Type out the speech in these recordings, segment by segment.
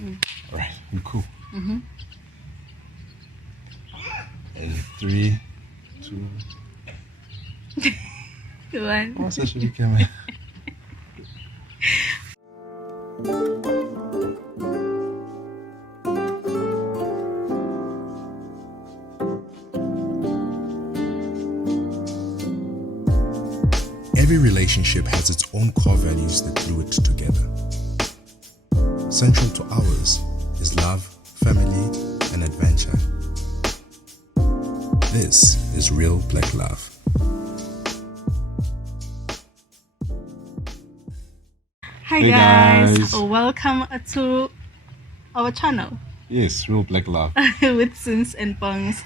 All right, we cool. Mm-hmm. And 3, 2. One. Oh, such a big camera. Every relationship has its own core values that glue it together. Central to ours is love, family, and adventure. This is real black love. Hi Hey guys. guys. Welcome to our channel Yes, real black love. with Sins and Bongs.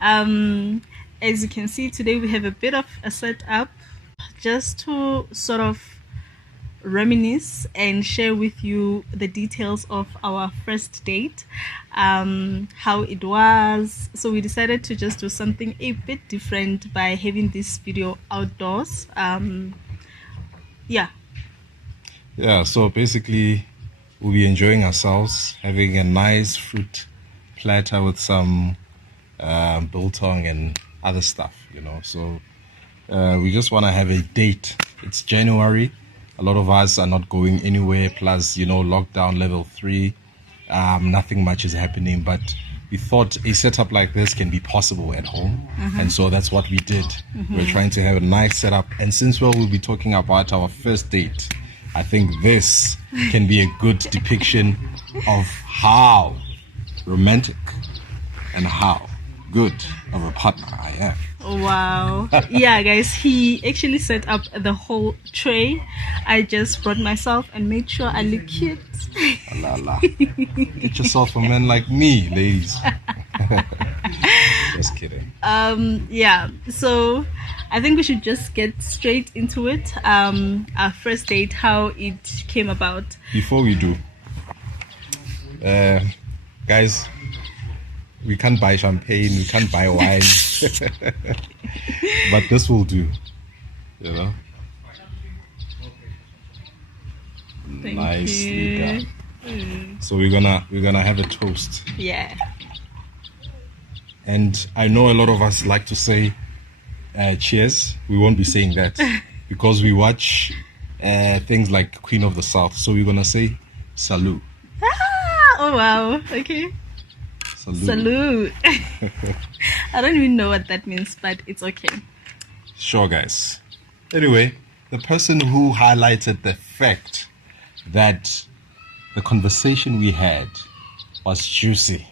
As you can see, today we have a bit of a setup just to sort of reminisce and share with you the details of our first date, how it was. So we decided to just do something a bit different by having this video outdoors. Yeah, so basically we'll be enjoying ourselves, having a nice fruit platter with some biltong and other stuff, So we just want to have a date. It's January. A lot of us are not going anywhere. Plus, lockdown level 3. Nothing much is happening. But we thought a setup like this can be possible at home. And so that's what we did. We're trying to have a nice setup. And since we'll be talking about our first date, I think this can be a good depiction of how romantic and how good of a partner I am. Wow. Yeah, guys, he actually set up the whole tray. I just brought myself and made sure I look cute. La la. Get yourself a man like me, ladies. Just kidding. Yeah, so I think we should just get straight into it. Our first date, how it came about. Before we do, guys, we can't buy champagne, we can't buy wine. But this will do, Thank Nicely you. done. So we're gonna have a toast. Yeah. And I know a lot of us like to say cheers. We won't be saying that because we watch things like Queen of the South. So we're gonna say salute. Oh wow. Okay. Salute. Salute. I don't even know what that means, but it's okay. Sure, guys. Anyway, the person who highlighted the fact that the conversation we had was juicy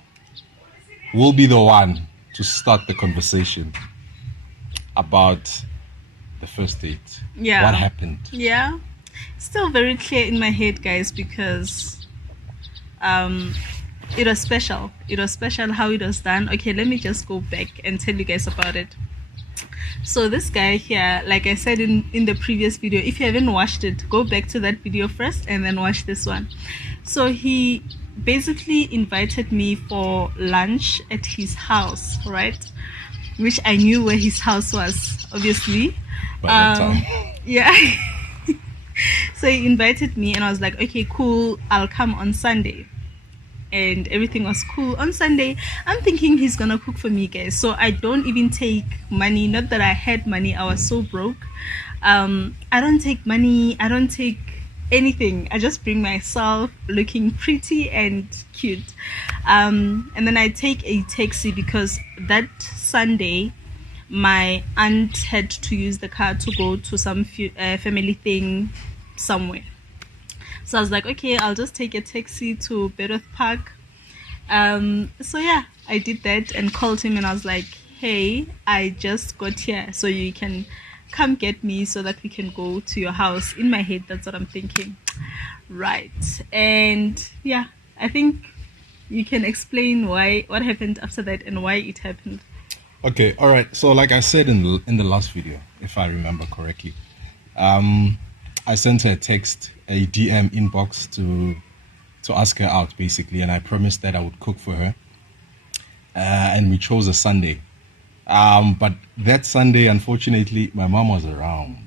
will be the one to start the conversation about the first date. Yeah. What happened? Yeah. Still very clear in my head, guys, because it was special. It was special how it was done. Okay, let me just go back and tell you guys about it. So this guy here, like I said in the previous video, if you haven't watched it, go back to that video first and then watch this one. So he basically invited me for lunch at his house, right? Which I knew where his house was, obviously. By that time. Yeah. So he invited me and I was like, okay, cool, I'll come on Sunday. And everything was cool. On Sunday, I'm thinking he's gonna cook for me, guys. So I don't even take money. Not that I had money, I was so broke. I don't take money, I don't take anything. I just bring myself looking pretty and cute. And then I take a taxi because that Sunday my aunt had to use the car to go to some family thing somewhere. So I was like, okay, I'll just take a taxi to Bedworth Park. So yeah, I did that and called him and I was like, hey, I just got here, so you can come get me so that we can go to your house. In my head, that's what I'm thinking. Right. And yeah, I think you can explain what happened after that and why it happened. Okay, all right. So like I said in the last video, if I remember correctly, I sent her a text, a DM inbox to ask her out basically, and I promised that I would cook for her. And we chose a Sunday. But that Sunday, unfortunately, my mom was around.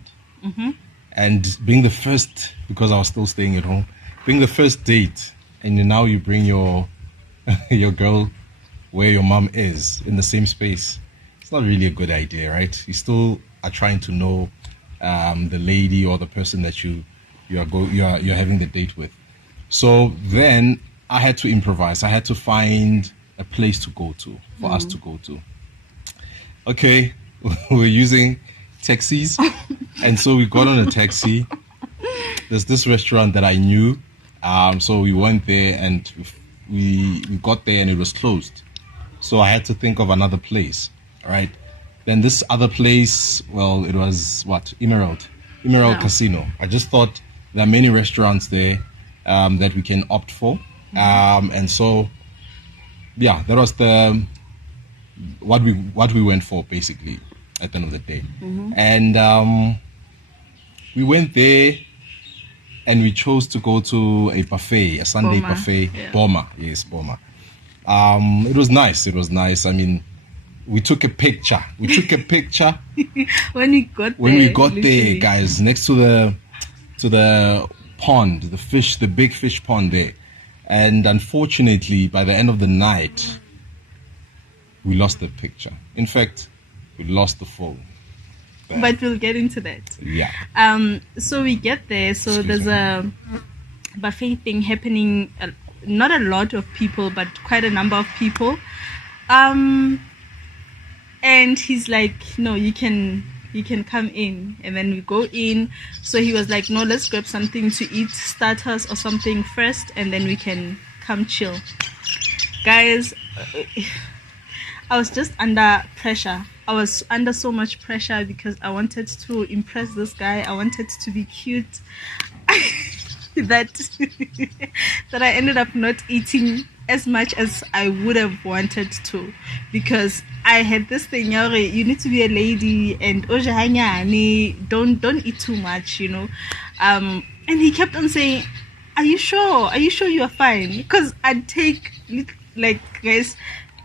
Mm-hmm. And being the first, because I was still staying at home, being the first date, and now you bring your your girl where your mom is in the same space. It's not really a good idea, right? You still are trying to know the lady or the person that you're having the date with. So then I had to improvise. I had to find a place to go to for us to go to. Okay, we're using taxis, and so we got on a taxi. There's this restaurant that I knew, so we went there, and we got there, and it was closed. So I had to think of another place. All right. Then this other place, well, it was what? Emerald Yeah. Casino. I just thought there are many restaurants there that we can opt for, and so yeah, that was the what we went for basically at the end of the day, and we went there and we chose to go to a buffet, a Sunday Boma, buffet, yeah. Boma, yes, Boma. It was nice. It was nice. I mean, we took a picture. When we got When there, we got there, literally. guys, next to the pond, the big fish pond there. And unfortunately, by the end of the night, we lost the picture. In fact, we lost the phone. But we'll get into that. Yeah. So we get there. So Excuse there's me. a buffet thing happening. Not a lot of people, but quite a number of people. And he's like, "No, you can come in." And then we go in. So he was like, "No, let's grab something to eat, starters or something first, and then we can come chill." Guys, I was just under pressure. I was under so much pressure because I wanted to impress this guy. I wanted to be cute. that that I ended up not eating as much as I would have wanted to, because I had this thing, you need to be a lady and don't eat too much, and he kept on saying, are you sure you're fine? Because I'd take like, guys,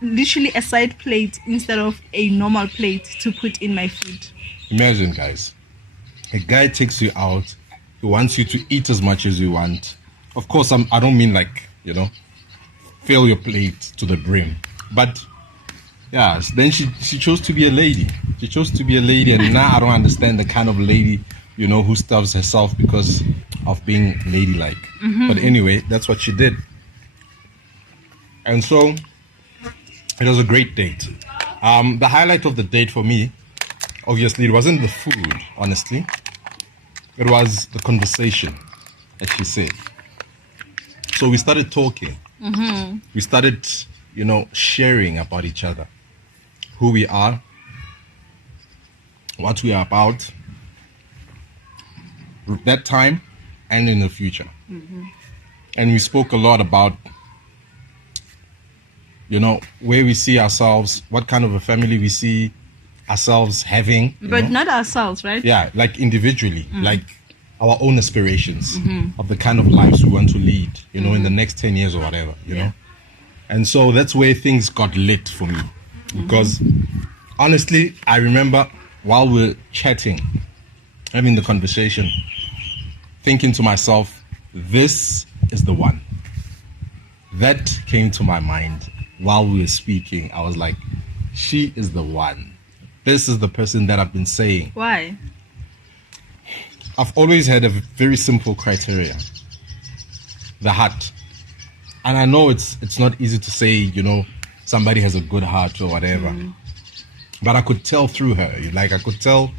literally a side plate instead of a normal plate to put in my food. Imagine, guys, a guy takes you out. He wants you to eat as much as you want. Of course, I don't mean like, fill your plate to the brim. But yeah, then she chose to be a lady. She chose to be a lady, and now I don't understand the kind of lady, who stuffs herself because of being ladylike. But anyway, that's what she did. And so it was a great date. The highlight of the date for me, obviously, it wasn't the food, honestly. It was the conversation that she said. So we started talking. We started, sharing about each other, who we are, what we are about, that time and in the future. And we spoke a lot about, where we see ourselves, what kind of a family we see ourselves having. But not ourselves, right? Yeah, like individually, like our own aspirations of the kind of lives we want to lead, in the next 10 years or whatever, you know. And so that's where things got lit for me. Because honestly, I remember while we're chatting, having the conversation, thinking to myself, this is the one. That came to my mind while we were speaking. I was like, she is the one. This is the person that I've been saying. Why? I've always had a very simple criteria. The heart. And I know it's not easy to say, somebody has a good heart or whatever. But I could tell through her. Like I could tell,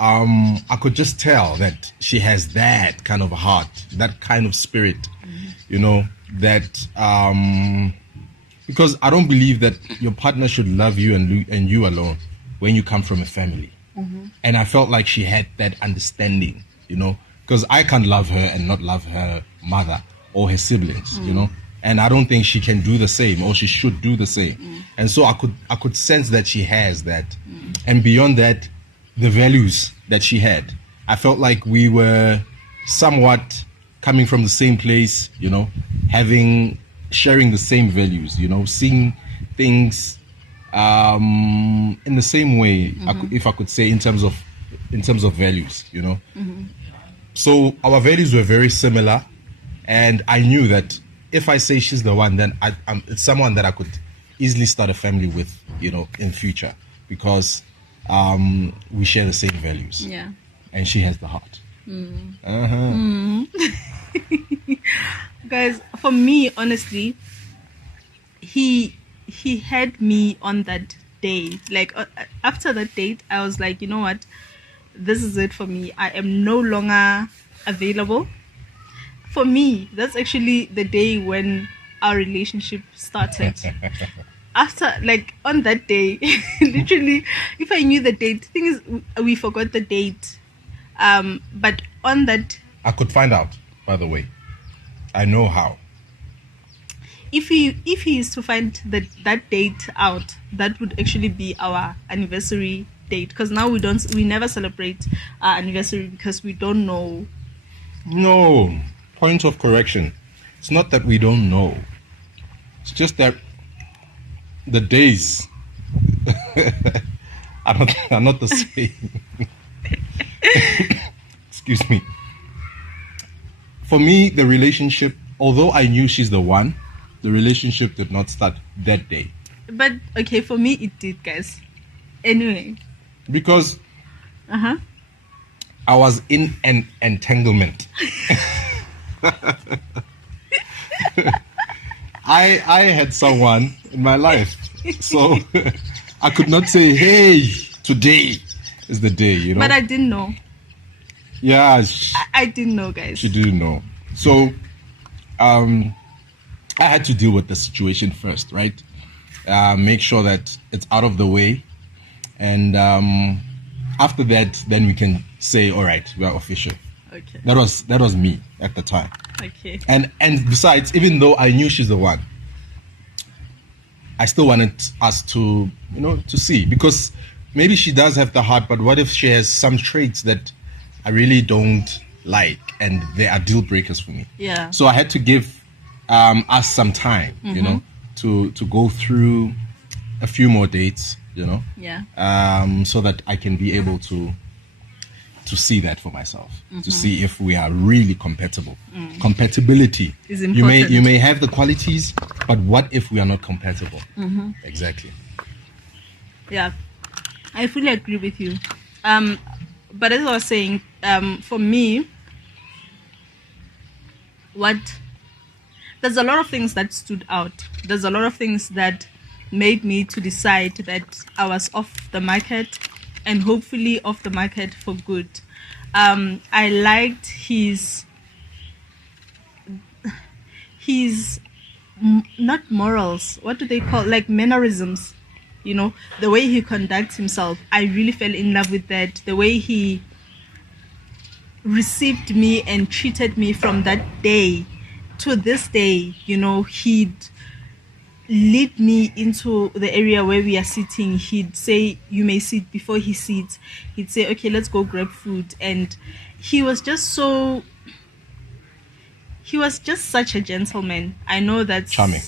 I could just tell that she has that kind of heart, that kind of spirit, that because I don't believe that your partner should love you and you alone when you come from a family. And I felt like she had that understanding, because I can't love her and not love her mother or her siblings, and I don't think she can do the same or she should do the same. And so I could sense that she has that. And beyond that, the values that she had, I felt like we were somewhat coming from the same place, sharing the same values, seeing things in the same way, if I could say, in terms of values, So our values were very similar, and I knew that if I say she's the one, then it's someone that I could easily start a family with, in future, because we share the same values. Yeah. And she has the heart. Guys, for me, honestly, he had me on that day. Like after that date, I was like, you know what? This is it for me. I am no longer available. For me, that's actually the day when our relationship started. After, like, on that day, literally, if I knew the date, the thing is, we forgot the date. But on that, I could find out, by the way. I know how. If he is to find that date out, that would actually be our anniversary date. Because now we never celebrate our anniversary because we don't know. No, point of correction. It's not that we don't know. It's just that the days are not the same. Excuse me. For me, the relationship, although I knew she's the one, the relationship did not start that day. But okay, for me it did, guys. Anyway. Because I was in an entanglement. I had someone in my life. So I could not say, hey, today is the day, But I didn't know. Yeah. I didn't know, guys. She didn't know. So I had to deal with the situation first, right? Make sure that it's out of the way. And after that, then we can say, all right, we are official. Okay. That was me at the time. Okay. And besides, even though I knew she's the one, I still wanted us to, to see, because maybe she does have the heart, but what if she has some traits that I really don't like and they are deal breakers for me? Yeah. So I had to give us some time, to go through a few more dates, Yeah. so that I can be able to see that for myself, to see if we are really compatible. Compatibility is important. You may have the qualities, but what if we are not compatible? Exactly. Yeah, I fully agree with you. But as I was saying, for me, there's a lot of things that stood out. There's a lot of things that made me to decide that I was off the market, and hopefully off the market for good. I liked his not morals. What do they call, like, mannerisms? The way he conducts himself. I really fell in love with that. The way he received me and treated me from that day to this day. He'd lead me into the area where we are sitting. He'd say, you may sit. Before he sits, he'd say, okay, let's go grab food. And he was just such a gentleman. I know that charming.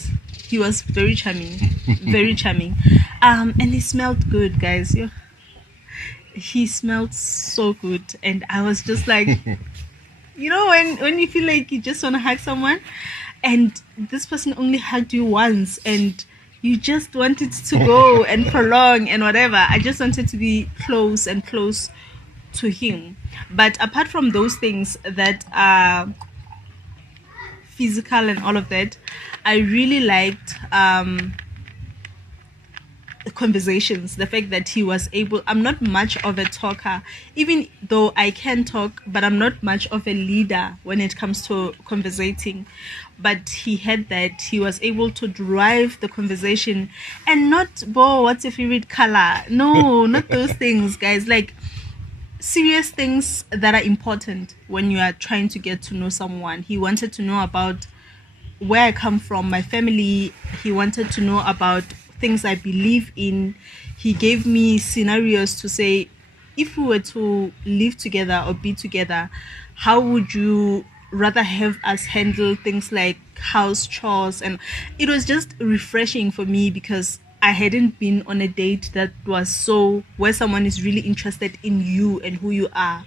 He was very charming. Very charming. And he smelled good, guys. He smelled so good. And I was just like, when you feel like you just want to hug someone, and this person only hugged you once, and you just wanted to go and prolong and whatever. I just wanted to be close and close to him. But apart from those things that are physical and all of that, I really liked conversations. The fact that he was able, I'm not much of a talker, even though I can talk, but I'm not much of a leader when it comes to conversating. But he had that. He was able to drive the conversation, and not, what's your favorite color? No, not those things, guys. Like, serious things that are important when you are trying to get to know someone. He wanted to know about where I come from, my family. He wanted to know about things I believe in. He gave me scenarios to say, if we were to live together or be together, how would you rather have us handle things like house chores? And it was just refreshing for me, because I hadn't been on a date that was so, where someone is really interested in you and who you are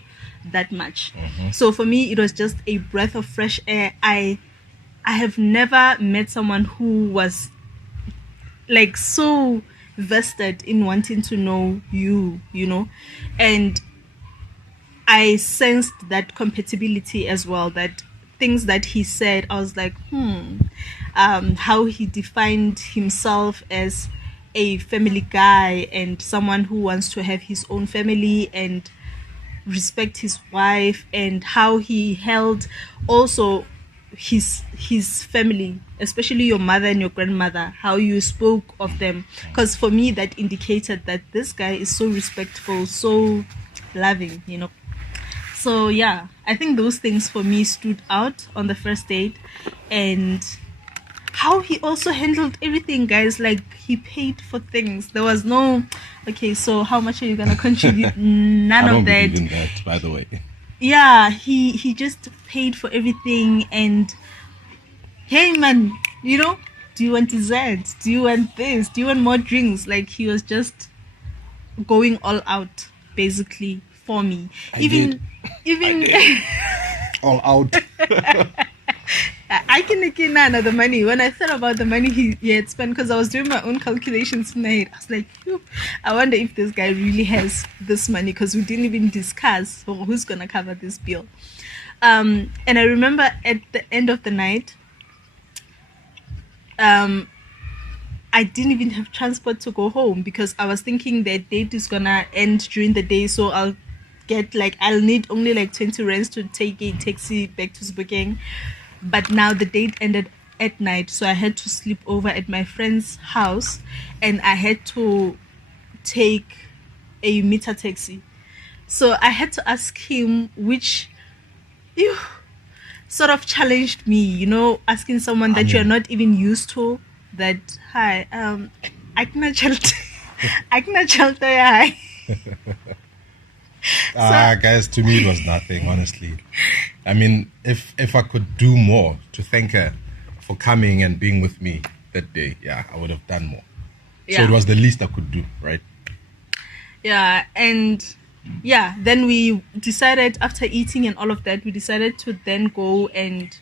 that much. So for me, it was just a breath of fresh air. I I have never met someone who was like so vested in wanting to know you, you know, and I sensed that compatibility as well. That things that he said, I was like, how he defined himself as a family guy and someone who wants to have his own family and respect his wife, and how he held also his family, especially your mother and your grandmother, how you spoke of them, because for me that indicated that this guy is so respectful, so loving, you know. So yeah, I think those things for me stood out on the first date. And how he also handled everything, guys. Like, he paid for things. There was no, okay, so how much are you gonna contribute? None I of don't that. believe in that, by the way. Yeah, he just paid for everything. And hey man, you know, do you want dessert? Do you want this? Do you want more drinks? Like, he was just going all out basically for me. I even did. even All out. I can nana the money. When I thought about the money he had spent, because I was doing my own calculations in my head, I was like, "Phew, I wonder if this guy really has this money," because we didn't even discuss who's gonna cover this bill. And I remember at the end of the night, I didn't even have transport to go home, because I was thinking that date is gonna end during the day, so I'll need only like 20 rands to take a taxi back to Sebokeng. But now the date ended at night, so I had to sleep over at my friend's house, and I had to take a meter taxi. So I had to ask him, which ew, sort of challenged me, you know, asking someone that you're not even used to. That, hi, Akna Chelta, Akna Chelta, hi. Guys, to me it was nothing, honestly. I mean, if I could do more to thank her for coming and being with me that day, yeah, I would have done more. Yeah. So it was the least I could do, right? Yeah, and yeah, then we decided, after eating and all of that, we decided to then go and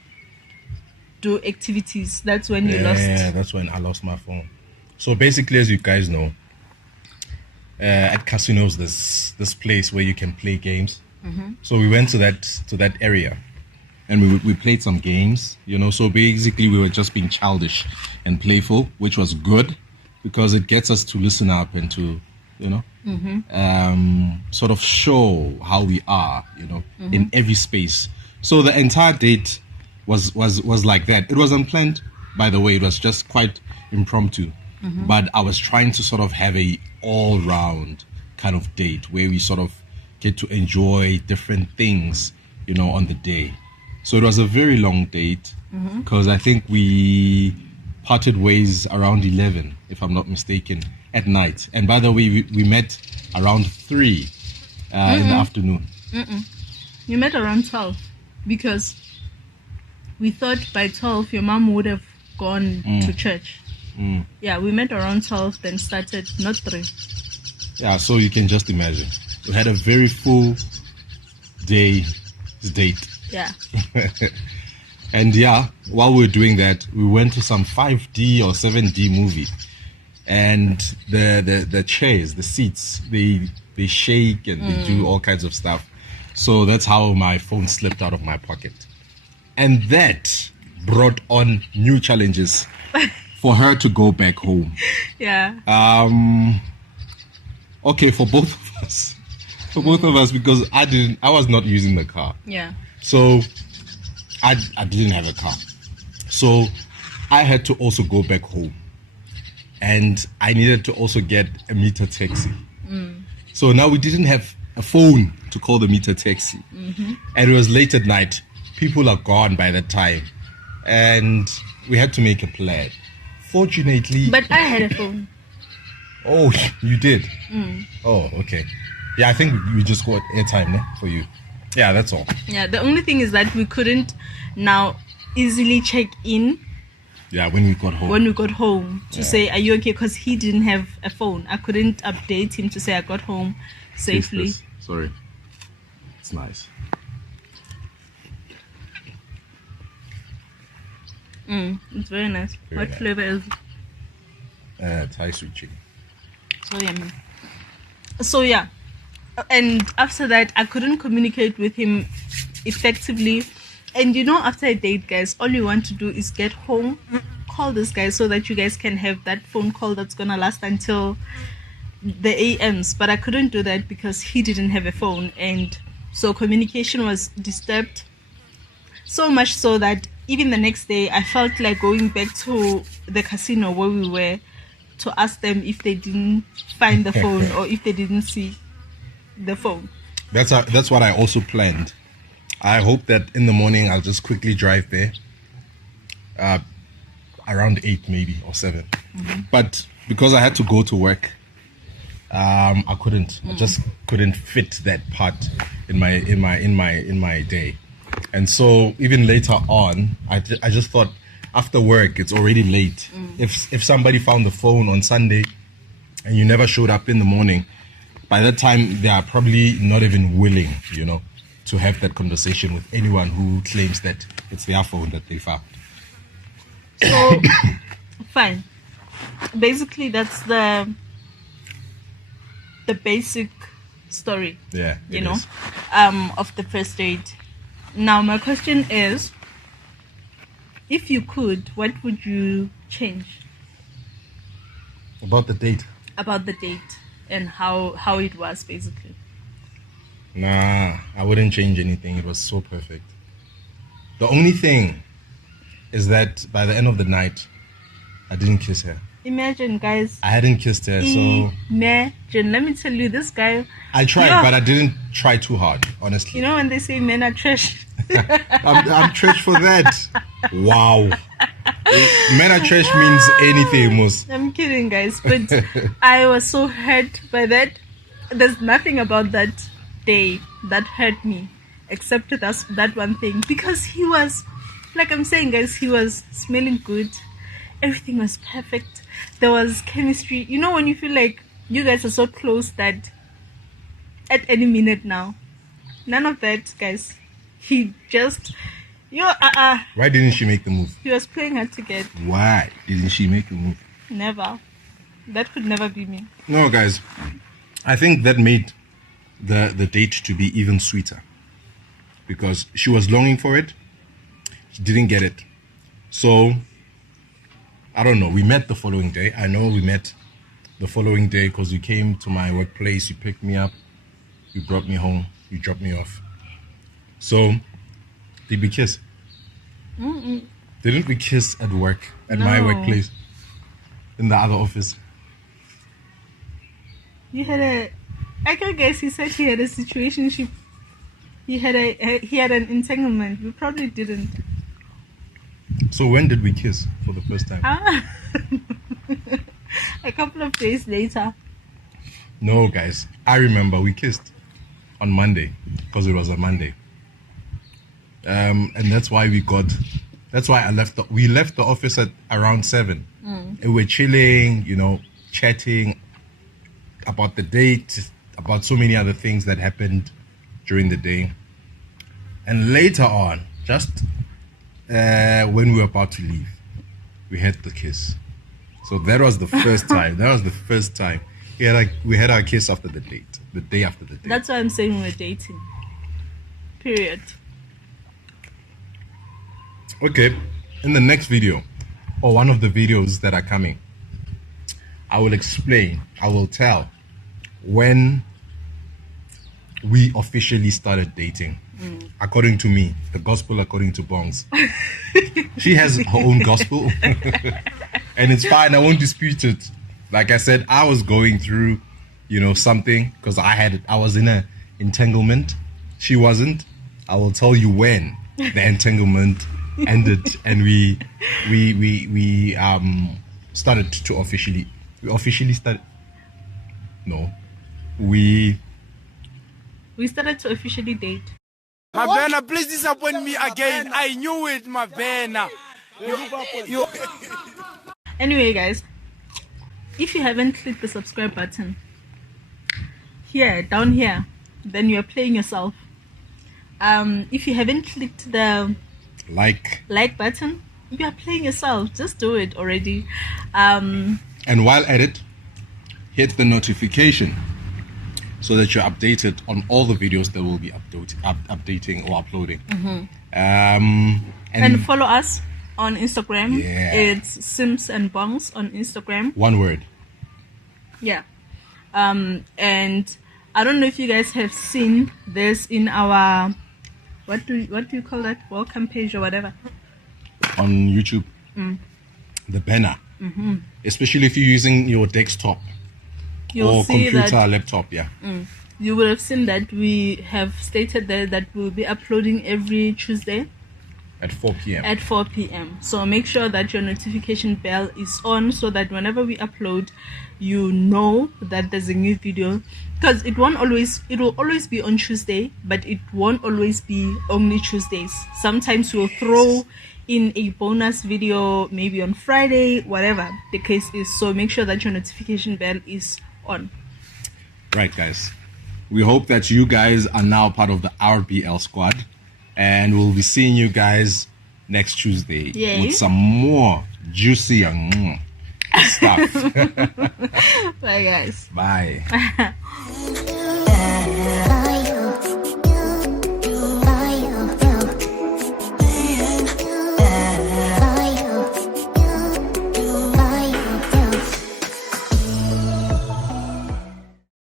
do activities. That's when you lost. Yeah, that's when I lost my phone. So basically, as you guys know, at casinos there's this place where you can play games. So we went to that area, and we played some games, you know. So basically we were just being childish and playful, which was good, because it gets us to listen up and to, you know, sort of show how we are, you know, in every space. So the entire date was like that. It was unplanned, by the way. It was just quite impromptu. But I was trying to sort of have a all-round kind of date where we sort of get to enjoy different things, you know, on the day. So it was a very long date, because I think we parted ways around 11, if I'm not mistaken, at night. And by the way, we met around 3 in the afternoon. We met around 12, because we thought by 12 your mom would have gone to church. Yeah, we met around 12, then started, not 3. Yeah, so you can just imagine. We had a very full day date. Yeah. And yeah, while we were doing that, we went to some 5D or 7D movie. And the chairs, the seats, they shake and they do all kinds of stuff. So that's how my phone slipped out of my pocket. And that brought on new challenges for her to go back home. Yeah. Okay, for both of us. For both of us, because I was not using the car. Yeah. So I didn't have a car. So I had to also go back home. And I needed to also get a meter taxi. So now we didn't have a phone to call the meter taxi. And it was late at night. People are gone by that time. And we had to make a plan. Fortunately... But I had a phone. Oh, you did? Oh, okay. Yeah, I think we just got airtime, no, for you. Yeah, that's all. Yeah, the only thing is that we couldn't now easily check in. Yeah, when we got home. To say, are you okay? Because he didn't have a phone. I couldn't update him to say I got home safely. Sorry. It's nice. It's very nice. Very What nice. flavor is it? Thai sweet chili. So yummy. So yeah, and after that, I couldn't communicate with him effectively. And you know, after a date, guys, all you want to do is get home, call this guy so that you guys can have that phone call that's gonna last until the AMs. But I couldn't do that because he didn't have a phone, and so communication was disturbed. So much so that even the next day, I felt like going back to the casino where we were to ask them if they didn't find the phone or if they didn't see the phone. That's what I also planned. I hope that in the morning I'll just quickly drive there, around 8 maybe or 7. But because I had to go to work, I couldn't. I just couldn't fit that part in my day. And so even later on, I just thought after work it's already late. If somebody found the phone on Sunday and you never showed up in the morning, by that time they are probably not even willing, to have that conversation with anyone who claims that it's their phone that they found. So fine. Basically, that's the basic story. Yeah, You it know, is. of the first date. Now, my question is, if you could, what would you change About the date. about the date and how it was, basically? Nah, I wouldn't change anything. It was so perfect. The only thing is that by the end of the night, I didn't kiss her. Imagine, guys. I hadn't kissed her, so Imagine. Let me tell you, this guy. I tried, Yeah. but I didn't try too hard, honestly. You know when they say men are trash? I'm trash for that. Wow. Men are trash means anything, Mus. I'm kidding, guys. But I was so hurt by that. There's nothing about that day that hurt me except that one thing. Because he was, like I'm saying, guys, he was smelling good. Everything was perfect. There was chemistry. You know when you feel like you guys are so close that at any minute now. None of that, guys. He just... Why didn't she make the move? He was playing hard to get. Why didn't she make the move? Never. That could never be me. No, guys. I think that made the date to be even sweeter. Because she was longing for it. She didn't get it. So, I don't know. We met the following day. I know we met the following day because you came to my workplace. You picked me up. You brought me home. You dropped me off. So, did we kiss? Didn't we kiss at work? At my No. workplace? In the other office? You had a... I can guess he said he had a situationship. He had an entanglement. We probably didn't. So when did we kiss for the first time? A couple of days later. No, guys. I remember we kissed on Monday because it was a Monday. And that's why we left the office at around 7. And we were chilling, chatting about the date, about so many other things that happened during the day. And later on, just when we were about to leave, we had the kiss. So that was the first time. We had our kiss after the date, the day after the date. That's why I'm saying we were dating. Period. Okay, in the next video, or one of the videos that are coming, I will explain, I will tell when we officially started dating. According to me, the gospel according to Bongs. She has her own gospel. And it's fine, I won't dispute it. Like I said, I was going through, something because I was in an entanglement. She wasn't. I will tell you when the entanglement ended and we started to officially started. No, we started to officially date. Mavena, please disappoint me again. I knew it, Mavena. Anyway, guys, if you haven't clicked the subscribe button down here, then you are playing yourself. If you haven't clicked the like like button, you are playing yourself. Just do it already. And while at it, hit the notification so that you're updated on all the videos that we'll be updating or uploading. And follow us on Instagram. Yeah. It's Sims and Bongs on Instagram. One word. Yeah. And I don't know if you guys have seen this in our what do you call that? Welcome page or whatever. On YouTube. The banner. Especially if you're using your desktop You'll or see computer, that laptop, yeah. you will have seen that we have stated there that we'll be uploading every Tuesday At 4 p.m. at 4 p.m. So make sure that your notification bell is on so that whenever we upload, you know that there's a new video. Because it will always be on Tuesday, but it won't always be only Tuesdays. Sometimes we'll throw in a bonus video maybe on Friday, whatever the case is. So make sure that your notification bell is on. Right, guys. We hope that you guys are now part of the RBL squad. And we'll be seeing you guys next Tuesday Yay. with some more juicy stuff. Bye, guys. Bye.